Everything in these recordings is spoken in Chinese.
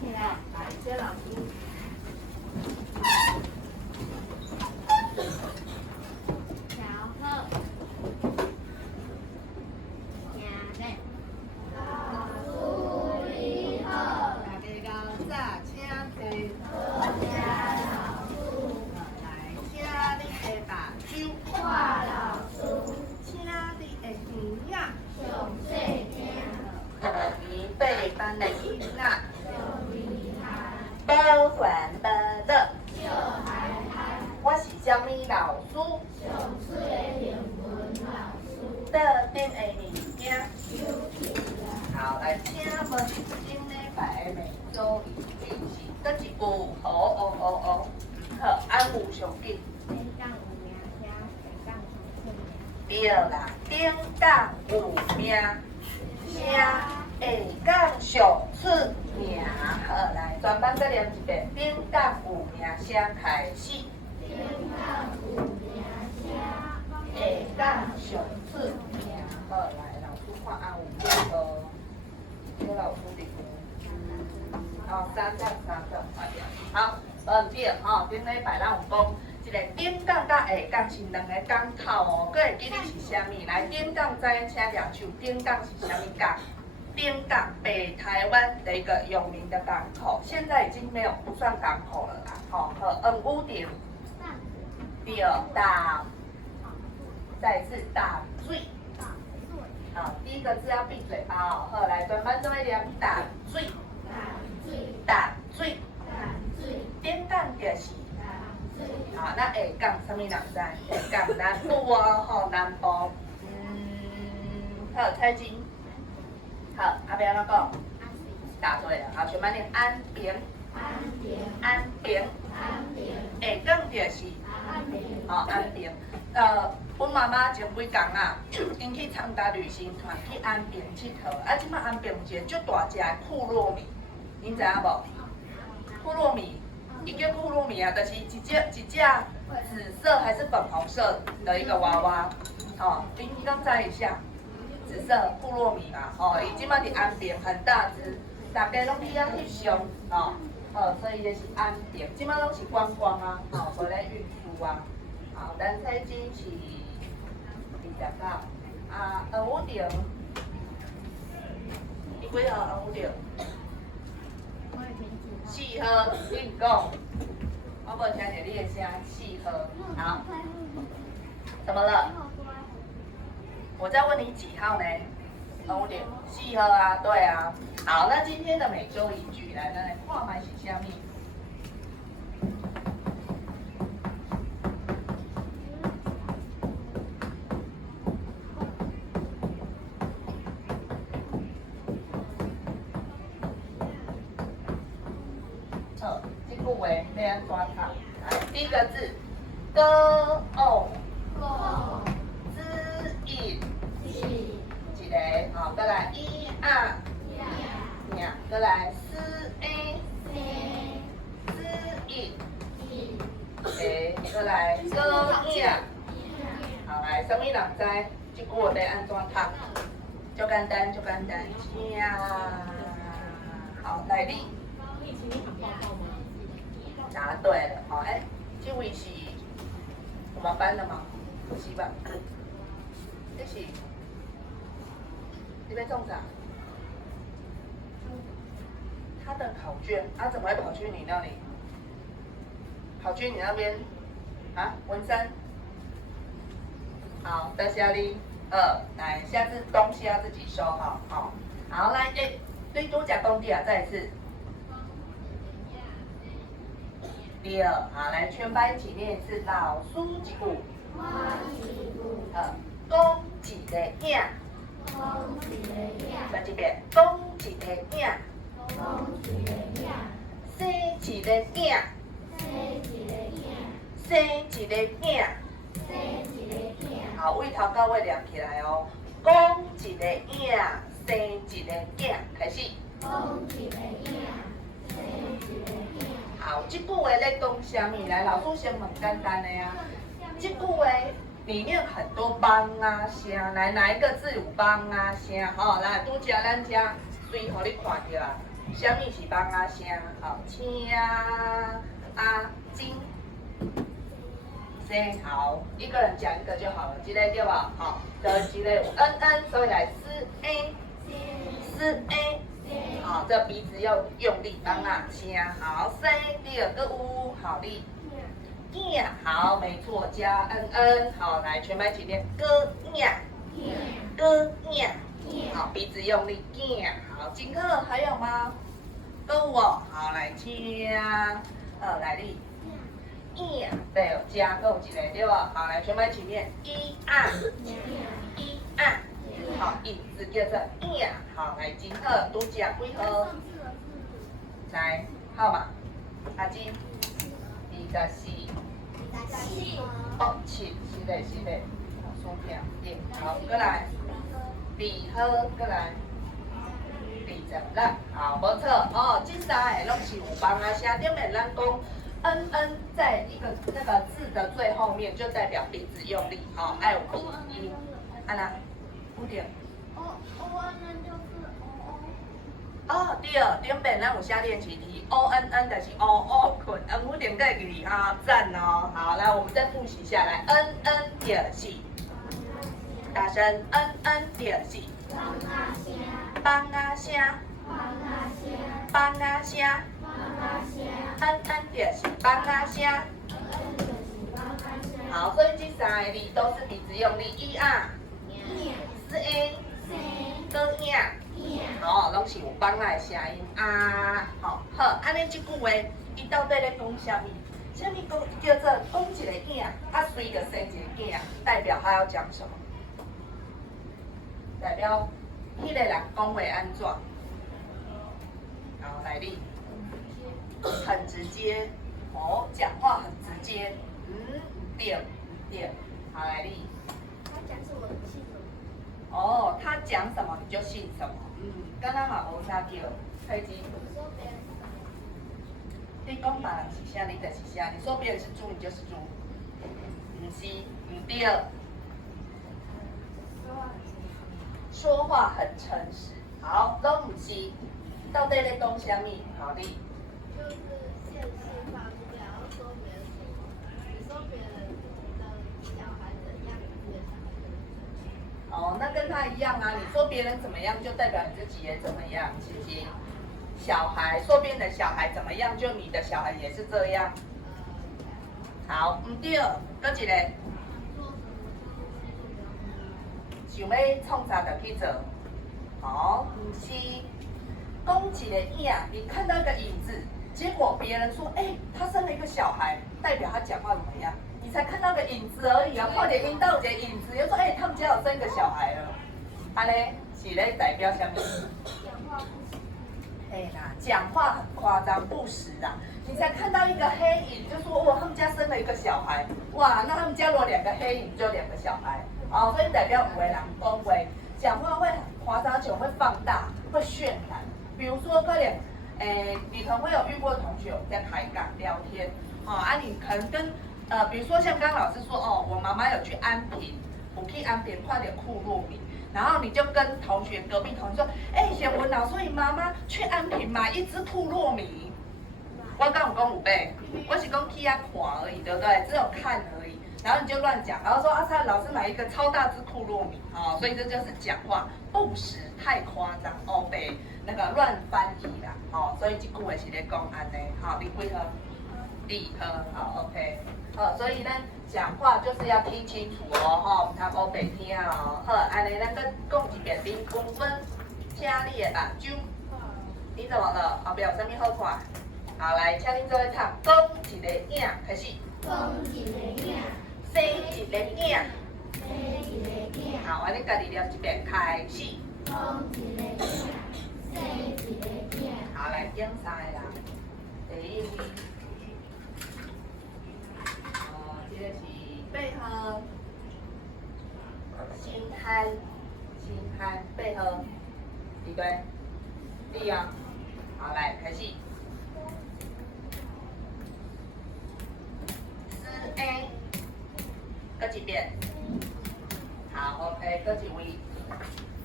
起来，来，这老师。小贺，nhà đây. 大家到早，请坐。来，请你的目睭看老师，请你的耳仔上细听。2年8班的囡仔，保全报道。我是什么老师？上水的英文老师。特定的物件。好，来，请问今礼拜的每周语句是哪一句？好，安有上紧。对啦，顶港有名，声下港上出名。好，来，全班再念一遍，顶港有名声开始。顶港有名声，下港上出名。好，来，老师看安有对无？这老师伫3点，快点。好，对吼，顶礼拜咱有讲。一个顶港甲下港是两个港口哦，佫会记你是啥物？来，顶港知请举手。顶港是啥物港？顶港，北台湾的一个有名的港口，现在已经不算港口了啦。好，乌顶，对，淡，再次淡水。好，第一个字要闭嘴巴哦。好，来，全班做一念淡水。淡水。顶港就是。好，那下港什么人知？下港南部哦，吼南部。好，猜金。好，阿边那个？答对了。好，全班念安平。安平。下港就是安平。阮妈妈前几工啊，因去参加旅行团去安平佚佗。啊，即摆安平有一个足大只的库洛米，恁知影无？库洛米。伊叫库洛米啊，就是一只紫色还是粉红色的一个娃娃，哦，您刚猜一下，紫色库洛米嘛，哦，伊即摆伫安平很大只，大家拢去遐翕相，哦，所以就是安平，即摆拢是观光啊，哦，无咧运输啊，好，咱猜金是29，啊，黄武亭，你几号黄武亭？4号，你讲，我无听到你的声。4号，好，怎么了？我在问你几号呢？5点，4号啊，对啊。好，那今天的每周一句，来，咱来看卖是啥物？这句话要安怎读？来，第一个字，歌偶，知音，一个，好，再来一二，再来四 A，知音，再来歌影，好，来，什么人知？这句话要安怎读？就简单，听，好，来你。答对了，好，这位是我们班的吗？不是吧？这是你被中啥？他的考卷，他怎么会跑去你那里？跑去你那边啊？文山？好，得下你来，下次东西要自己收好，好，来，你多讲功底啊，再一次。对，好，来，全班一起念一次老师一句。讲一个影。再一遍，讲一个影。生一个囝。好，位头到尾连起来哦。讲一个影，生一个囝，开始。好，这句话在讲什么？来，老师先问简单的啊。这句话里面很多帮啊声，来哪一个字有帮啊声？好，来，拄则咱遮随互你看到啊，啥物是蚊仔声？好，青啊金。生好，一个人讲一个就好了，这个对吧？好，这个有所以来四 A，好，这鼻子要用力，蚊仔声，好，生第二个有，好力，囝，好，没错，加好，来全班一起念，哥囝，好，鼻子用力，囝，好，金克还有吗？都有哦，好，来听，来力。对，加够一个对吧？好，来全班一起念一二，好，影子叫做一，好，来金鹤多加几号？来号码，阿金，24，哦，7，是的，好，数票，对，好，过来，2号，过来。26，好，没错哦，这三个拢是有帮啊，声顶面咱讲。在一个那个字的最后面，就代表鼻子用力，好，爱有鼻音，安啦，不对。哦，对，顶边咱有写练习题，ONN 就是困，有点个字哈，赞哦。好，来我们再复习下来，NN 就是大声，NN 就是帮啊声，就是帮啊声。好，所以这三个字都是鼻子用力，一啊，4A，个影，好，拢是有帮啊的声音啊。好，安尼这句话，伊到底咧讲啥物？啥物叫做讲一个影，啊随着生一个影，代表他要讲什么？代表迄个人讲话安怎？好，来你。很直接哦，讲话很直接，对，好来你。他讲什么你信什么？哦，他讲什么你就信什么，刚刚嘛无啥叫，开机。你讲别人是啥，你就是啥，你说别人是猪，你就是猪，不是，不对。说话很诚实，好，都不是，到底咧讲啥物？好你。就是线性发出来，然后说别人什么，你说别人的小孩怎样，你的小孩就怎样。哦，那跟他一样啊，你说别人怎么样，就代表你自己也怎么样，是不是？小孩说别人的小孩怎么样，就你的小孩也是这样。好，唔对，搁一个。想要创啥就去做，哦，唔是，讲一个影，你看到一个影子。结果别人说，他生了一个小孩，代表他讲话怎么样？你才看到个影子而已啊，快点听到一个影子，又说，他们家有生一个小孩了，安尼是咧代表什么？讲话很夸张，不实啦。你才看到一个黑影，就说他们家生了一个小孩，哇，那他们家如果2个黑影，就2个小孩，哦，所以代表有的人讲话讲话会很夸张，而且会放大，会渲染。比如说，可能。你可能会有遇过同学，我们在台港聊天，你可能跟比如说像刚刚老师说，我妈妈有去安平，我去安平快点库洛米，然后你就跟隔壁同学说，贤文老师，所以妈妈去安平买1只库洛米，我刚有讲有买，我是讲去看而已，对不对？只有看而已，然后你就乱讲，然后说老师买一个超大只库洛米，所以这就是讲话不实，太夸张，被那个乱翻译啦，所以这句话是咧讲安尼，你几号？2号，好 ，OK， 所以咱讲话就是要听清楚哦，唔通乌白听哦，好，安尼咱再讲一遍，零公分，请你的目睭，你怎么了？后壁有啥物好看？好，来，请恁做伙唱，讲一个影，开始。讲一个影，生一个影，好，安尼家己念一遍，开始。讲一个影。好，来点3个人。第一位，这个是背号，新汉背号，对不对？对啊。好，来开始。4A， 搁一遍。好 ，OK，搁一位。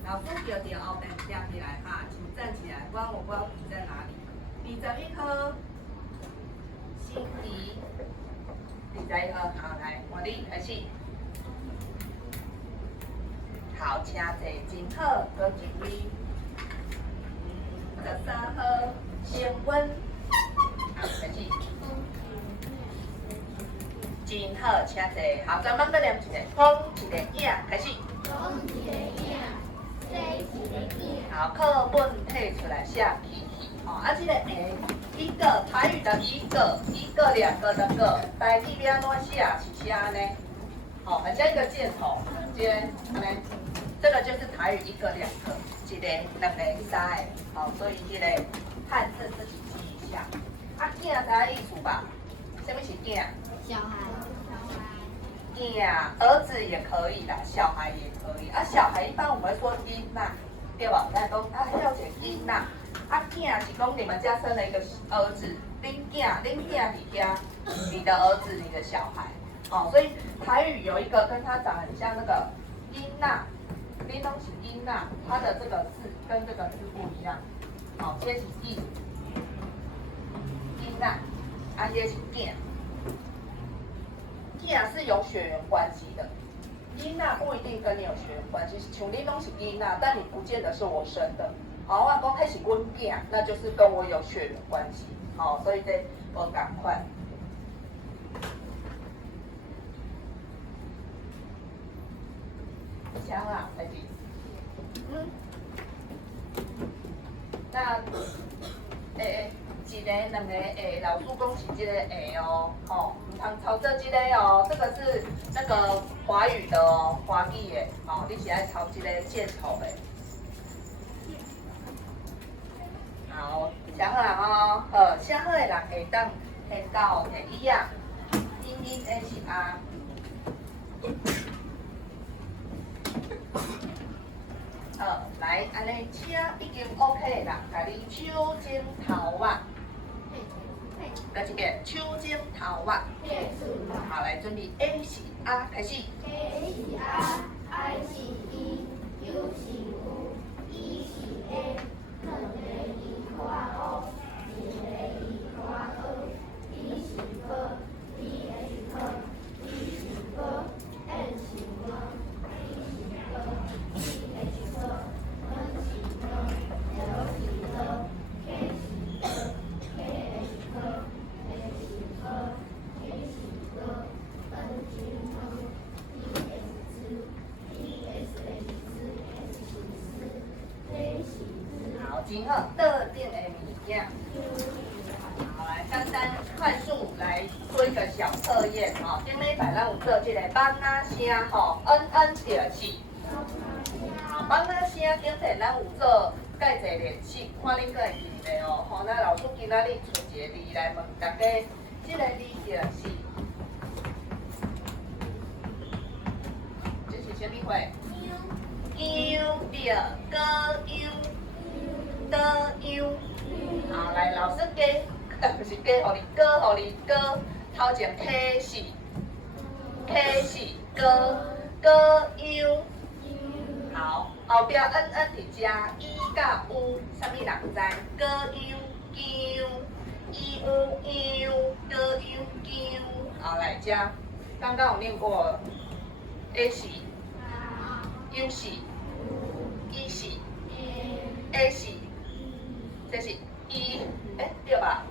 老师叫到后面站起来哈，请站起来，不然我不知道笔在哪里。21颗，心仪，21颗，好来，茉莉开始。好，请坐真好，搁一位。13号，升温，好开始。真好，请坐。好，专门再念一个，风一个影，开始。风一个影，水一个影。好，课本摕出来写起去。哦，啊，这个诶，一个台语的一个，一个两个的个，台语要安怎写是写安尼？哦，很像一个箭头，这个安尼，这个就是台语一个两个，一个两个三个。好，所以这个汉字自己记一下。啊，囝知影意思吧？什么是囝？小孩，囝，儿子也可以啦，小孩也可以。啊，小孩一般我们会说囡仔，对吧？咱讲啊，要写囡仔。啊，囝是讲你们家生了一个儿子，恁囝是家，你的儿子，你的小孩。哦，所以台语有一个跟他长很像那个囡仔，恁拢是囡仔，它的这个字跟这个字不一样。哦，这是囡仔，啊，这是囝。囝是有血缘关系的，囡仔不一定跟你有血缘关系，像恁拢是囡仔，但你不见得是我生的。好，我讲迄是阮囝，那就是跟我有血缘关系。好，所以这无共款。想啊，来弟。那一个、两个下，老师讲是这个下哦，吼，唔通抄这这个哦，这个是那个华语的哦，华语的，哦，你是爱抄这个箭头的。好，想好啦吼，好，写好的人会当填到第一啊，英英 H R。来，安尼车已经 OK 啦，甲你手指头啊，再一遍手指头啊。好，来准备 A 是啊，开始。A 是啊，I 是 E，U 是 U，E 是 A，两个 E 括号，一个 E 括号，D 是个 ，D 是个，D 是个 ，N 是个 ，P 是个 ，T 是个 ，N 是个 ，L 是个 ，K 是个 ，K 是个 ，S 是个 ，T 是个。好，真好，特定的物件。好，来，丹丹快速来做一个小测验哈。顶礼拜咱有做这个放仔声吼，就是放仔声顶阵咱有做介济练习，看恁个会记得哦。吼，咱老师今仔日出一个字来问大家，这个字就是这是什么话？羊对，歌羊。歌样，好来，老师加，不是加，互你歌，互你歌，头前 K 是歌样，好，后壁 N 伫遮，E 甲 U， 啥物人知？歌样姜，E U 样，歌样姜，好来遮，刚刚有念过 A 是 U 是 E 是 A 是。这是 E， 对吧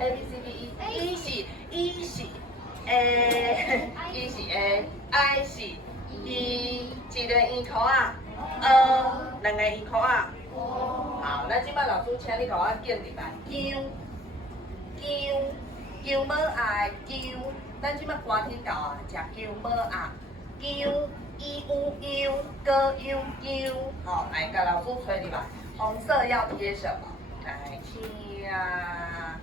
？A B C D E， E 是 A，E 是 A，I 是 E， 一个 E 口啊，两个 E 口啊。好，咱即摆老师请你甲我建入来，姜无爱姜，咱即摆寒天到啊，食姜无爱姜，E U 姜，歌样姜。好，来甲老师吹入来，红色要贴什么？来，听啊，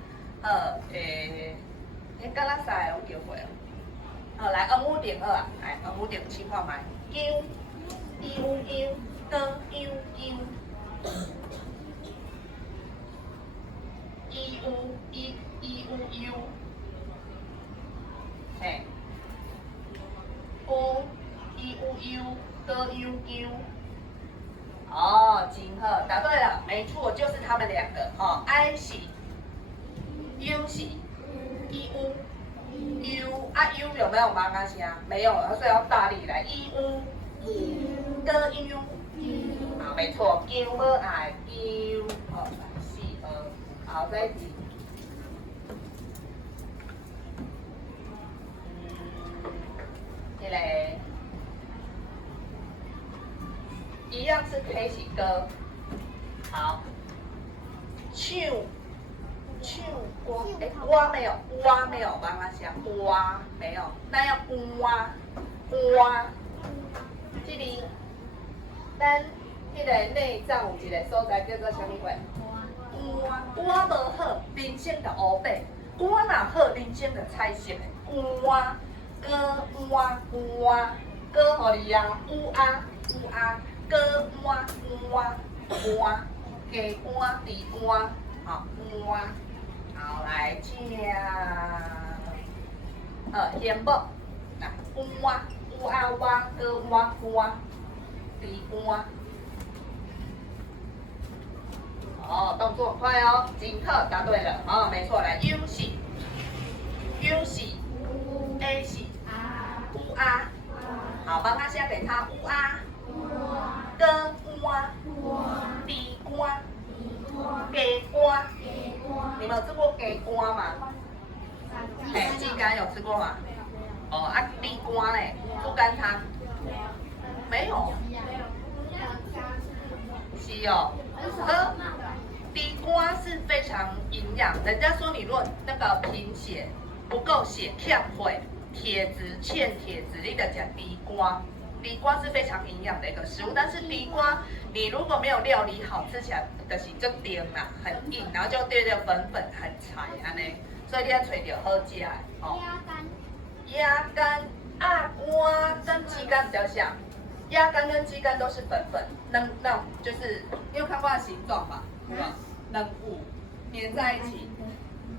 敢若三个拢叫过哦。好，来，红雨定好啊，来，红雨定试看卖，姜，姜，歌姜姜，U，嘿，U，歌姜姜。哦，金鹤，答对了，没错，就是他们两个。哦，I 是 U 是 U U 啊 U 有没有妈妈声？没有，所以要大力来 U 跟 U。好，没错 ，U 和 I U。好，四二，好，再记。这个一样是可以起歌。好，唱歌，哎，蛙没有，蛙没有，妈妈想蛙没有，那要蛙。这里，咱迄个内脏有一个所在叫做什么话？蛙无好，人生就乌白；蛙若好，人生就彩色的。蛙，歌互你啊，有啊，歌蛙，鸡蛙，梨蛙，好，蛙，好来唱，咸木，来，蛙，歌蛙，梨蛙。哦，动作很快哦，金克答对了，哦，没错，来 U 是 A 是 U 啊，好，帮他先给他 U 啊，跟蛙，梨蛙，鸡蛙，你们有吃过鸡蛙吗？哎，鸡肝有吃过吗？哦，啊，梨蛙嘞，猪肝汤，没有，是哦，梨瓜是非常营养，人家说你如果那个贫血不够血，欠血、铁质欠铁质，你得讲梨瓜。梨瓜是非常营养的一个食物，但是梨瓜你如果没有料理好，吃起来就是就甜啦，很硬，然后就对着粉很柴安尼，所以你要找到好吃的哦。鸭肝啊，蛙跟鸡肝比较像，鸭肝跟鸡肝都是粉，那种就是你有看过它的形状吧？能五粘在一起，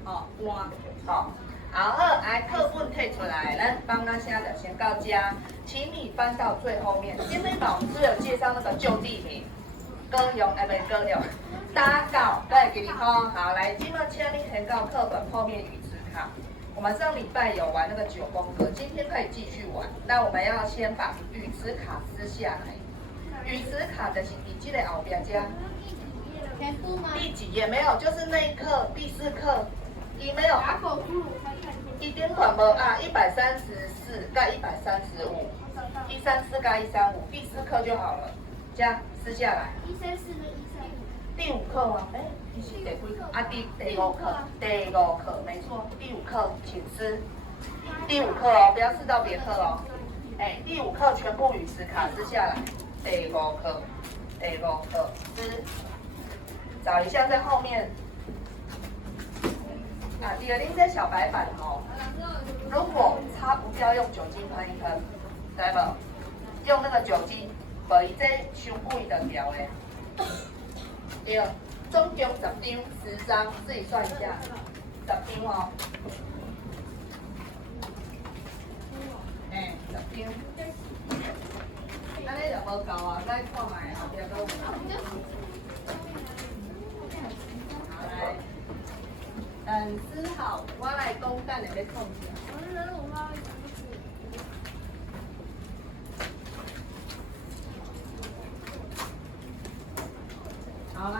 哦，蛙，好，然后来课本摕出来，咱帮咱现在就先到家，请你翻到最后面。今天老师有介绍那个旧地名，高雄哎，不是高雄，打稿对，给你看。好，来，今麦请你填到课本后面语词卡。我们上礼拜有玩那个9宫格，今天可以继续玩。那我们要先把语词卡撕下来。语词卡的是笔记的后边加。第几页没有？就是那一课第4课，伊没有。一点款无啊，134加135，134加135，第4课就好了。这样撕下来。第5课吗？哎，你是第几课？啊，第5课，没错，第5课请撕。第5课哦，不要撕到别课哦。哎，第5课全部语词卡撕下来。第5课撕。找一下在后面。啊，第二恁这小白板哦，如果擦不掉，用酒精喷一喷，对不？用那个酒精，不然这伤贵就掉的。对，总共10张，10张，自己算一下，10张哦。哎，10张。安尼就无够啊，再看卖后壁都有。好来，等撕好，我来讲等下要创啥。好啦，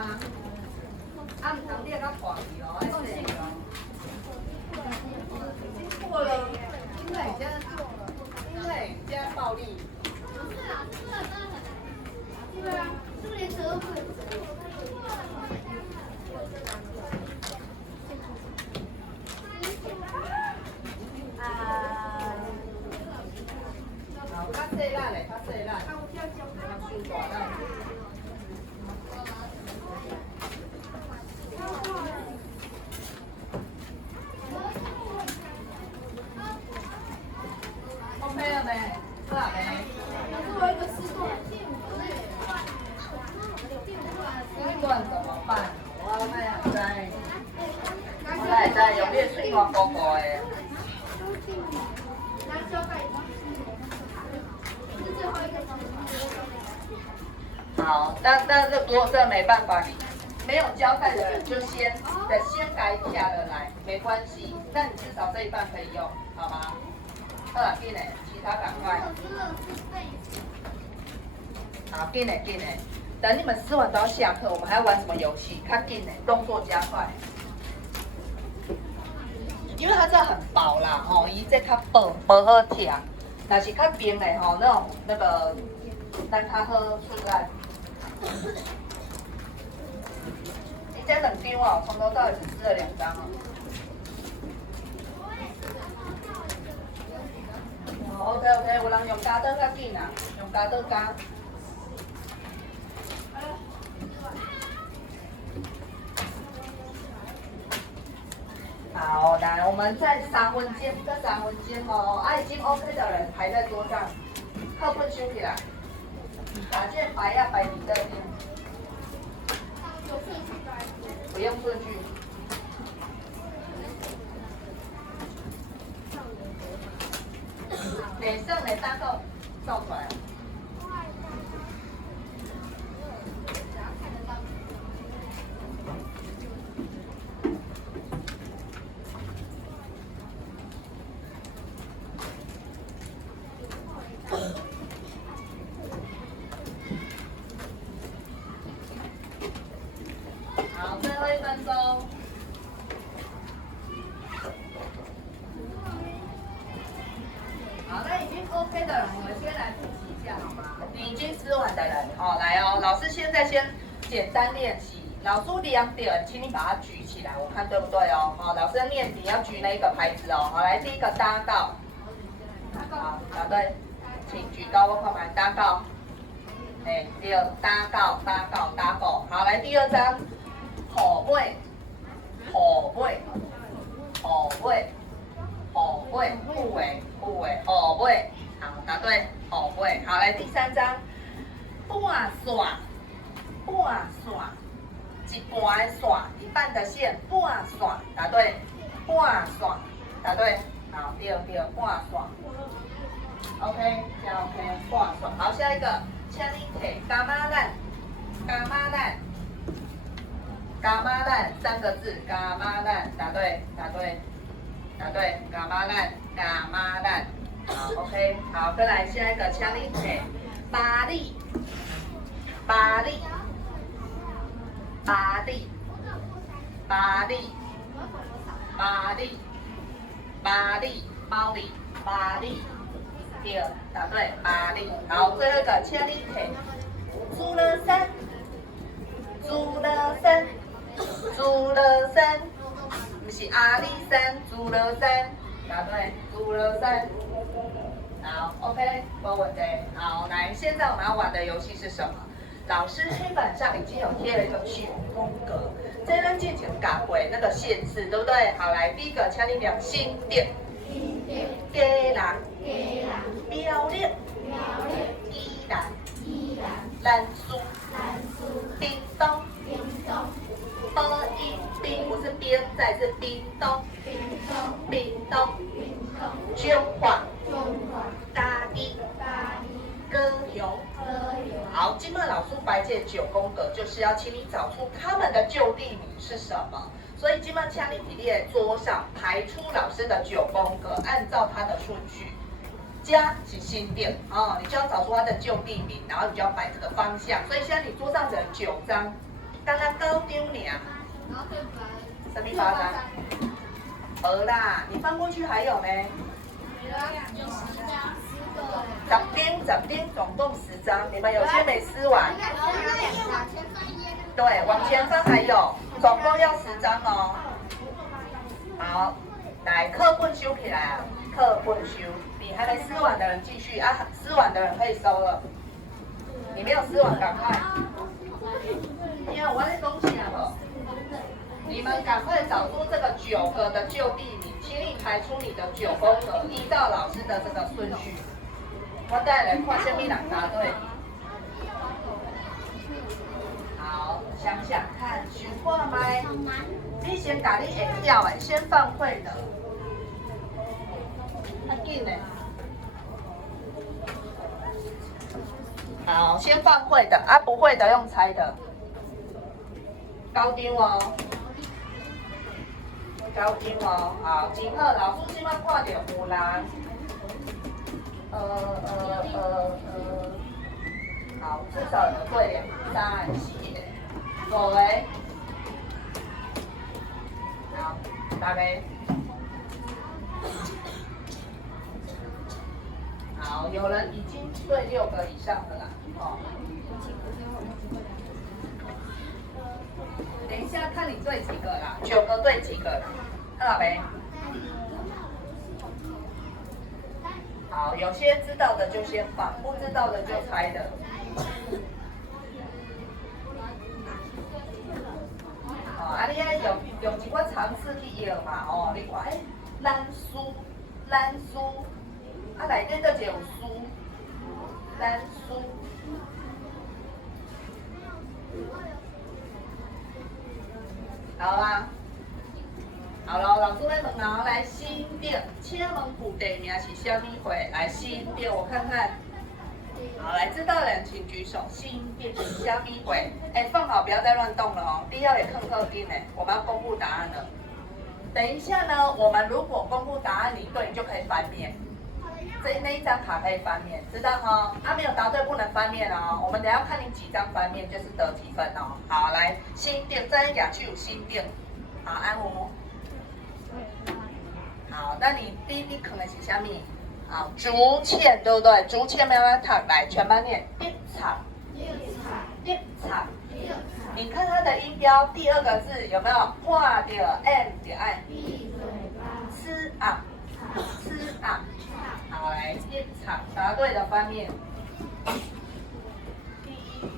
啊唔通你个破去哦，要洗哦。过了，因为现在暴力。对啊，是不是连折都不能折？好，较细力嘞，较细力，较收大力。OK 了没？好了没？我一个试过。乱怎么办？我哪会知？我哪会知？用你的水我糊糊的。好，但是如果真的没办法，你没有交代的人就先改下了来，没关系。那你至少这一半可以用，好吗？好了，进来，其他赶快。好，进来进来。等你们吃完都要下课，我们还要玩什么游戏？看进来，动作加快。因为它这很薄啦，吼，伊这较薄，无好吃。但是较冰的吼，那个，咱较好出来。你这2张哦，从头到尾只吃了2张哦。OK， 有人用加刀较紧啊，用加刀加。好，来，我们再3分钟，再3分钟哦。已经 OK 的人排在桌上，课本收起来，把键排要摆你这边。不用顺序。脸上的大豆照出来。好，最后1分钟。好，那已经 OK 的人，我们先来复习一下好吗？你已经吃完的人，哦，来哦，老师现在先简单练习。老师2点，请你把它举起来，我看对不对哦？好，老师念你要举那个牌子哦。好，来第一个搭告，好，答对，请举高，我看看搭告。第二搭告，好，来第2张，虎尾，虎尾，虎尾，虎尾，好，答对，虎尾。好，来第3张，半线，一半的线，一半的线，半线，答对，半线，答对，好，对，半线 ，OK， 这样 OK， 半线。好，下一个，请你摕柑仔蛋3个字，柑仔蛋，答对，柑仔蛋，好 ，OK， 好，再来下一个，请你摕巴力，包里，对，答对，巴里。好，最后一个，请你摕猪了山，不是阿里山，猪了山，答对，猪了山。好 ，OK， 没问题。好，来，现在我们要玩的游戏是什么？老师黑板上已经有贴了一个9宫格，在咱进行改回那个限制，对不对？好，来，第一个，请你念新店，家人，标列，依然，兰书，冰冻，冰不是边，再是冰冻，中华，大地，高雄。好，今麦老师白这9宫格，就是要请你找出他们的就地名是什么。所以今麦请你体列桌上排出老师的9宫格，按照它的顺序。家是新店哦，你就要找出它的就地名，然后你就要摆这个方向。所以现在你桌上只有9张，刚刚高丢你啊。然后什么8张？没啦，你翻过去还有没？有10张10丁，总共10张，你们有些没撕完。对，往前翻还有，总共要10张哦。好，来课本收起来啊，课本收。你还没撕完的人继续啊，撕完的人可以收了。你没有撕完，赶快。因为我在恭喜啊！你们赶快找出这个9个的就地名，请你排出你的9宫格，依照老师的这个顺序。我带来看什么人答对。好，想想看，想看麦。你先把你会晓的，先放会的。较紧的。好，先放会的啊，不会的用猜的。高张哦，高张哦，好，真好。老师即摆看到有人，好，至少有对2、3、4、5个。好，大家。好，有人已经对6个以上的啦，哦。等一下看你对几个啦，9个对几个啦，看到没？好，有些知道的就先放，不知道的就猜的。哦，啊，你爱用一寡常识去用嘛，哦，你看，咱书，啊，内底倒一个有书，咱书。好啦，好咯，老师来问哦，来新店，请问古地名是啥物会？来新店，我看看。好，来知道的人请举手。新店是啥物会？哎，放好，不要再乱动了哦。第二也看特定呢，我们要公布答案了。等一下呢，我们如果公布答案你对，你就可以翻面。那一张卡可以翻面，知道哈？啊，没有答对不能翻面哦。我们等一下看你几张翻面，就是得几分哦。好，来新店，再一下去有新店。好，安吴。好，那你第一可能是啥物？好，竹堑对不对？竹堑慢慢读，来全班念一场。你看它的音标，第2个字有没有画的 m 的 i？ 吃啊。好，来一场，答对的翻面。第一题，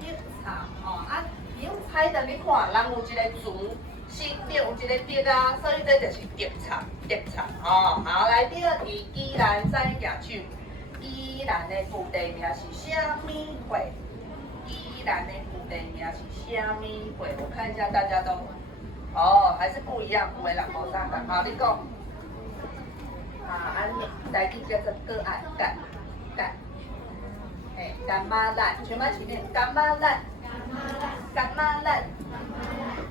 一场哦啊，你用猜的，你看人有一个竹，新店有一个竹啊，所以这就是竹场哦。好，来第2题，宜兰再行手，宜兰的古地名是啥物会？宜兰的古地名是啥物会？我看一下大家都，哦，还是不一样，有的人无相同。好，你讲。啊，安尼，台语叫做个爱干，哎，干妈烂，全班起念干妈烂，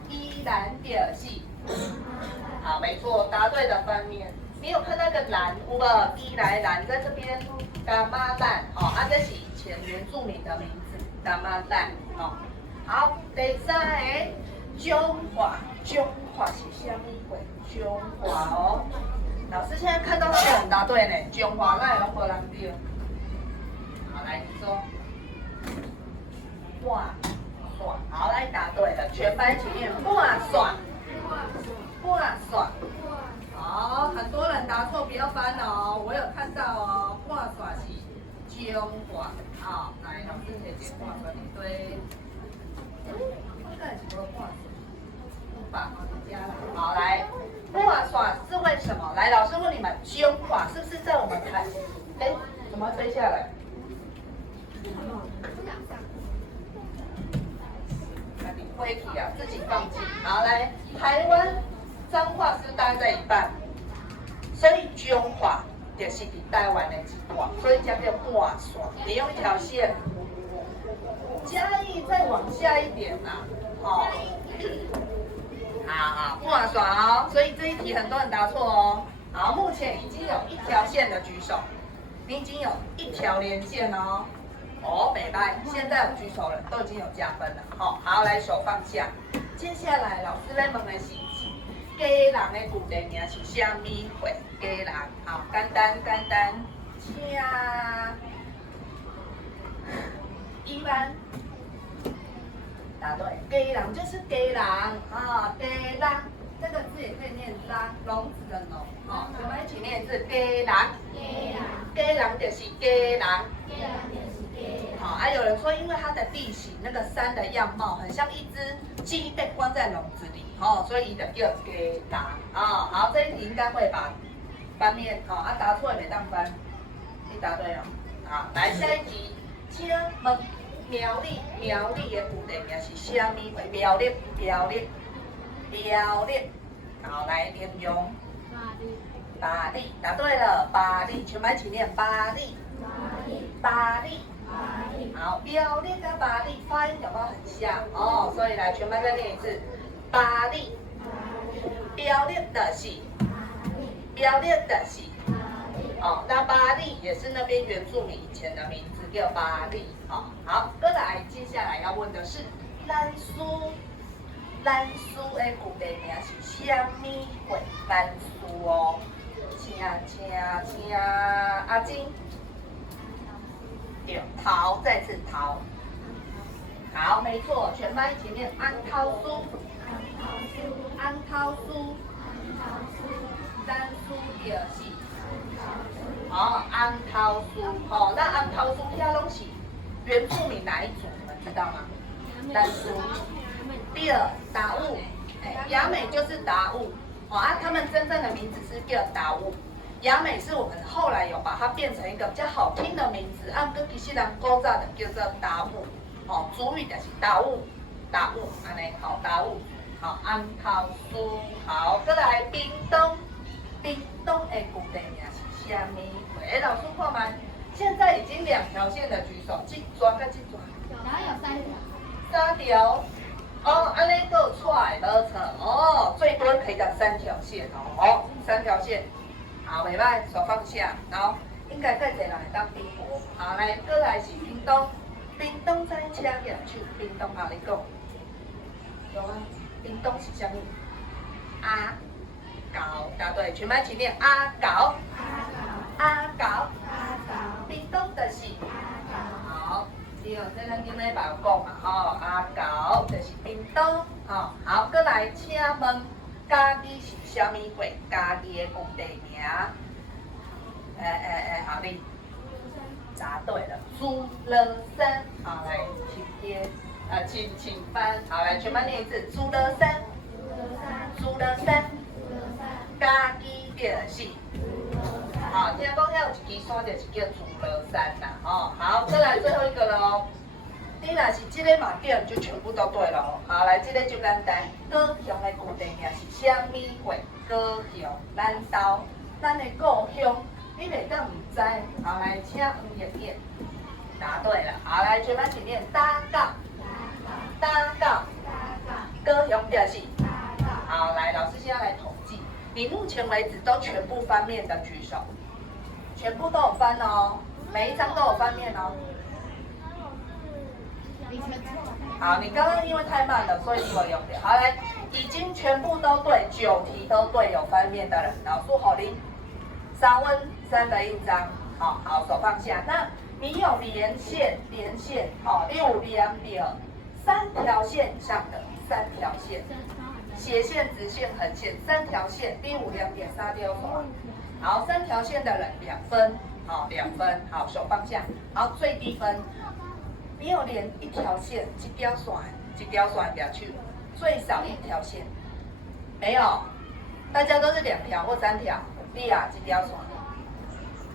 依然就是好，没错，答对的翻面。你有看那个蓝有无？依来蓝在这边，干妈烂，哦，啊，这是以前原住民的名字，干妈烂，哦。好，第3个，中华是啥物会？中华哦。老师现在看到4人答对呢，中华那也拢无人对。好，来你说，哇，好，来答对了，全班一起念哇爽。好，很多人答错，不要翻哦，我有看到哦，哇爽是中华。好，来老师姐姐哇爽一堆。我看是无哇爽，好来。哇爽是为什么？来，老师问你们，中华是不是在我们台？哎，怎么飞下来？那你灰体啊，自己放弃。好，来，台湾彰化是大概在一半，所以中华就是比台湾的一半，所以叫做哇爽。你用一条线，嘉义再往下一点呐，哦。好，不玩耍哦，所以这一题很多人答错哦。好，目前已经有1条线的举手，你已经有1条连线哦。哦，美拜，现在有举手了，都已经有加分了。好，来手放下。接下来老师来问的是，家人的古地名是啥物会？家人，好，简单，请一般。答对，家人就是家人啊，家人这个字也可以念狼，笼子的笼，哦，我们一起念是家人就是家人。好，啊，有人说因为它的地形那个山的样貌很像一只鸡被关在笼子里，哦，所以就叫家人啊。好，这一题应该会吧？翻面，好，啊，答错也没当翻，你答对了。好，来下一题，请问。苗栗的古地名是啥物会？苗栗，好，来形容。巴黎，答对了，巴黎，全班一起念巴黎。好，标列跟巴利发音有没有很像？哦，所以来全班再念一次，巴利。标列的是，标列的是。哦，那巴利也是那边原住民以前的名字，叫巴利。哦，好，再来，接下来要问的是，兰苏的古地名是虾米会？兰苏哦，请阿金，对，桃，再次桃。好，没错，全班一起念安涛苏，安涛苏，兰苏就是。哦，安涛苏，哦，那安涛苏遐拢是原住民哪一族？你们知道吗？兰苏。第二，达悟，雅美就是达悟，哦啊，他们真正的名字是叫达悟。雅美是我们后来有把它变成一个比较好听的名字，按跟其实人古早的叫做达悟，哦，主语就是达悟，达悟，安尼好，达悟，好，安涛苏，好，再来屏东，屏东的古地名是虾米？老师看嘛，现在已经2条线的举手，这抓跟这抓。然后有3条。3条。哦，安尼够出来了成哦，最多可以到3条线哦。3条线，好，袂歹，手放下，然后应该更侪人会当比搏。好，来，过来是屏东，屏东在车举手，屏东好，你讲。有啊，屏东是啥物？阿搞，答对，全班一起念阿搞。阿搞，屏东就是好，对，这咱今日嘛有讲嘛吼，阿搞就是屏东，吼，好，过来请问家己是虾米会？家己的古地名？好哩，答对了，竹乐山，好来，请翻，好来，全班念一次，竹乐山，竹乐山，家己就是。好，听讲遐有一支山就是叫竹乐山啦，哦，好，再来最后一个喽。你若是这个嘛对，就全部都对了。好，来这个就简单。高雄的古地名是虾米会？高雄，咱的故乡，你袂当唔知。好，来请黄妍妍答对了。好，来全班一起念打港，高雄就是。好，来老师现在来统计，你目前为止都全部翻面的举手。全部都有翻哦，每一张都有翻面哦。好，你刚刚因为太慢了，所以你有用掉。好，来，已经全部都对，9题都对，有翻面的人，老师好哩。3温3个印章，好，手放下。那你有连线，哦，你有连到3条线以上的3条线，斜线、直线、横线3条线，你有2点3条线。好，3条线的人2分，好2分，好手放下。好，最低分，你有连1条线，一条线下去，最少1条线，没有，大家都是2条或3条，你啊1条线，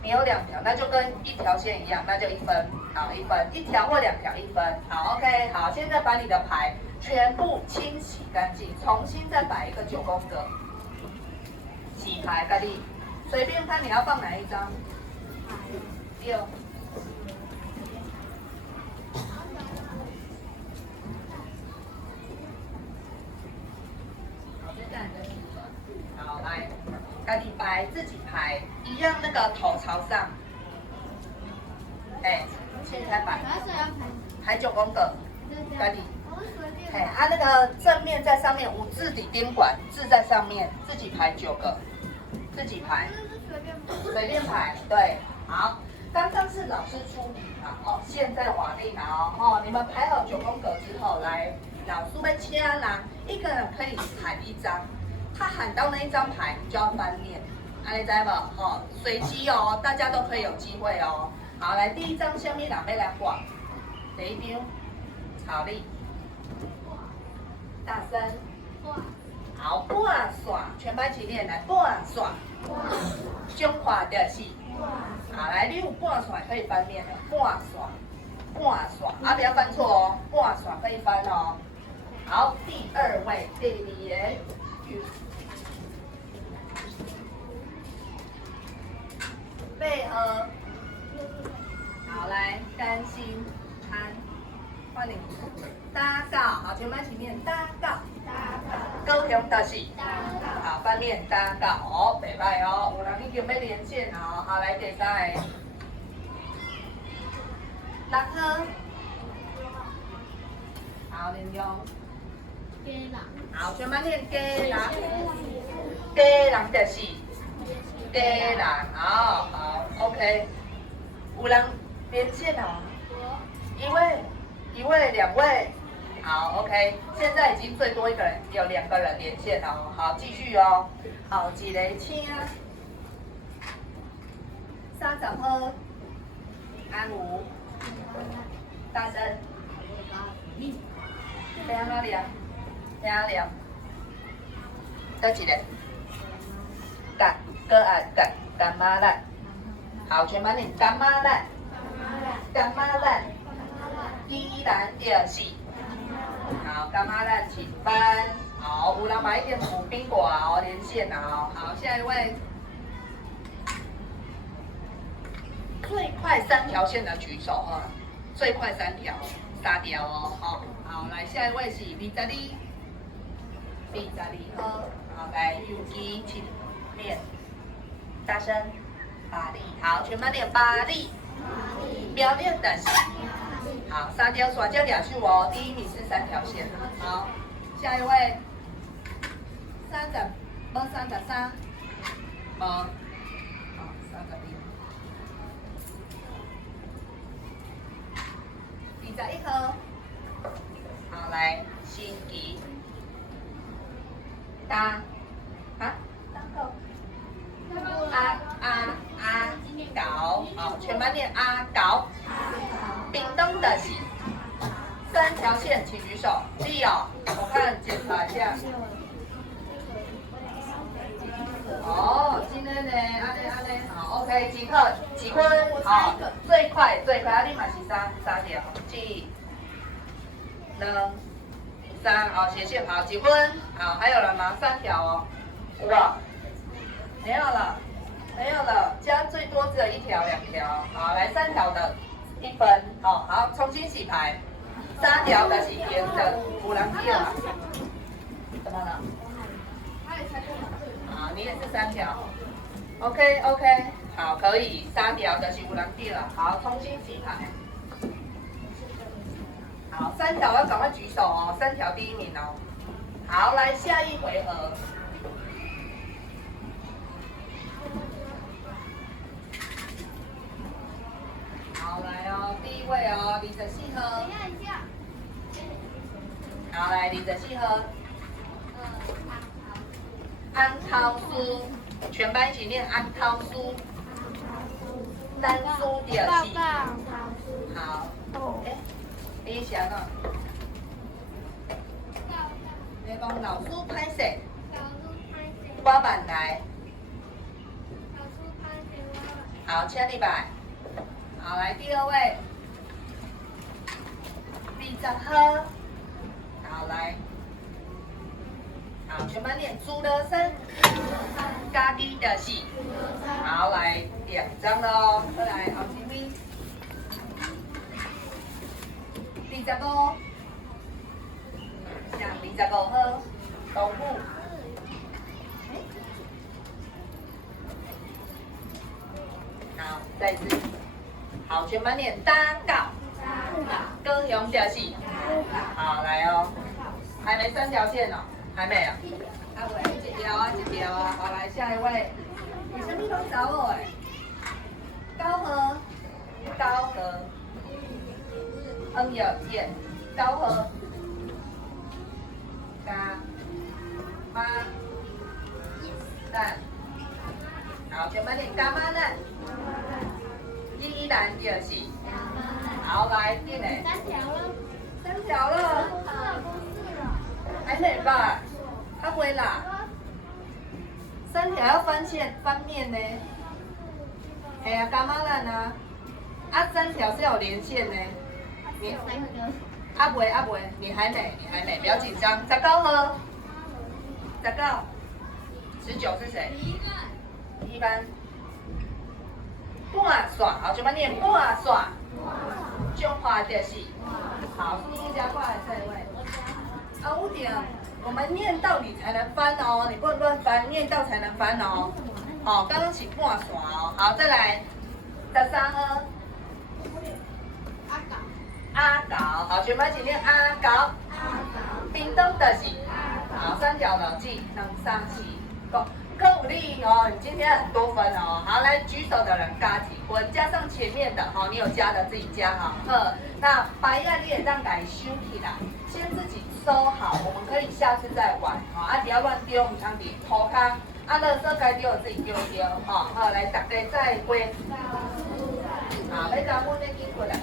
你有2条，那就跟1条线一样，那就1分，好1分，1条或2条1分，好 OK， 好，现在把你的牌全部清洗干净，重新再摆一个9宫格，洗牌，家己。随便看你要放哪一张。6。好，来，家己排，自己排，一样那个头朝上。现在摆。排9宫格，家己。那个正面在上面，无字底丁管，字在上面，自己排9个。自己排，随便排，对，好，刚刚是老师出题嘛，哦，现在瓦力拿哦，你们排好9宫格之后，来，老师会请人，一个人可以喊1张，他喊到那一张牌，你就要翻面，你知无？哦，随机哦，大家都可以有机会哦。好，来，第一张下面两边来画，第一张，好哩，大声。好，半线，全班一起念来，半线，胸画的是，好来，你有半线可以翻面的，半线，不要翻错哦，半线可以翻哦。好，第2位，第2个，配合，好来，甘心的是，好，翻面单杠哦，袂歹哦，有人已经要连线哦，好来第三个，六号，好连用，好全班念鸡人，鸡人就是鸡人，好好 ，OK， 有人连线哦，一位，两位。好 ，OK， 现在已经最多一个人，有2个人连线哦。好，继续哦。好，一个请30号，安吴，大声，要安怎念？要安怎念？倒一个，干妈蛋。好，全班念干妈蛋，干妈蛋，依然就是。好，干妈蛋请班。好，有人把一点补宾果哦，连线哦。好，下一位。最快3条线的举手哈，最快3条哦。好，来下一位是22号。好，来有机请念，大声，巴力。好，全班念巴力。标练的是。好，3条耍叫两句哦，第1名是3条线。好，下一位，33，无33，无，好，32。21号，好来，新吉，阿搞，好，全班念阿搞。屏东的是3条线，请举手。第哦，我看检查一下。哦，今天呢，安尼，好 ，OK， 几分？好，最快，啊，你嘛是3条，1、2、3，好，斜线，好，几分？好，还有人吗？3条哦，有吧？没有了，加最多只有1条、2条，好，来3条的。1分，哦，好，重新洗牌。3条的是圆的，有人记了？怎么了？啊，你也是3条。OK， 好，可以。3条的是有人记了，好，重新洗牌。好，3条要赶快举手哦，3条第1名哦。好，来下一回合。好，来哦，第1位哦，24号。好，来24号。安涛书，全班一起念安涛书。单书就是。好。哎，你想啊？你讲老师歹势。我慢来。好，请你来。好，来第2位，20号。好，来，好，全班念朱德生，家己的是。好，来2张了哦，再来后前面25，像25号，东部。好，再一次。好，全班念单告，高雄就是。好，来哦，还没3条线哦，还没啊？啊不，一条啊。好，来下一位，你什么都找我哎？高和，燕，高和，嘎妈蛋。好，全班念干妈蛋。依然就是。好，来，进来。3条了。还没吧？还没啦。3条要翻面呢。哎呀，干嘛啦呢？啊，3条是有连线呢。你阿不，你还没，不要紧张。19号，19是谁？1班。半线，好，全班念半线。中华就是。好，速度加快，这一位。5点，我们念到你才能翻哦，你不能乱翻，念到才能翻哦。哦，刚刚起半线哦，好，再来13号。阿狗，好，全班一起念阿狗。冰冻就是好，三条老记，两三四五，更有力哦，你今天很多分哦。好，来举手的人加几分，加上前面的，好，你有加的自己加好。那白呀你也让改收起来，先自己收好，我们可以下次再玩。好，不要乱丢，唔通地涂骹。垃圾该丢的自己丢丢。好，来大家再会。好，要加温的进过来。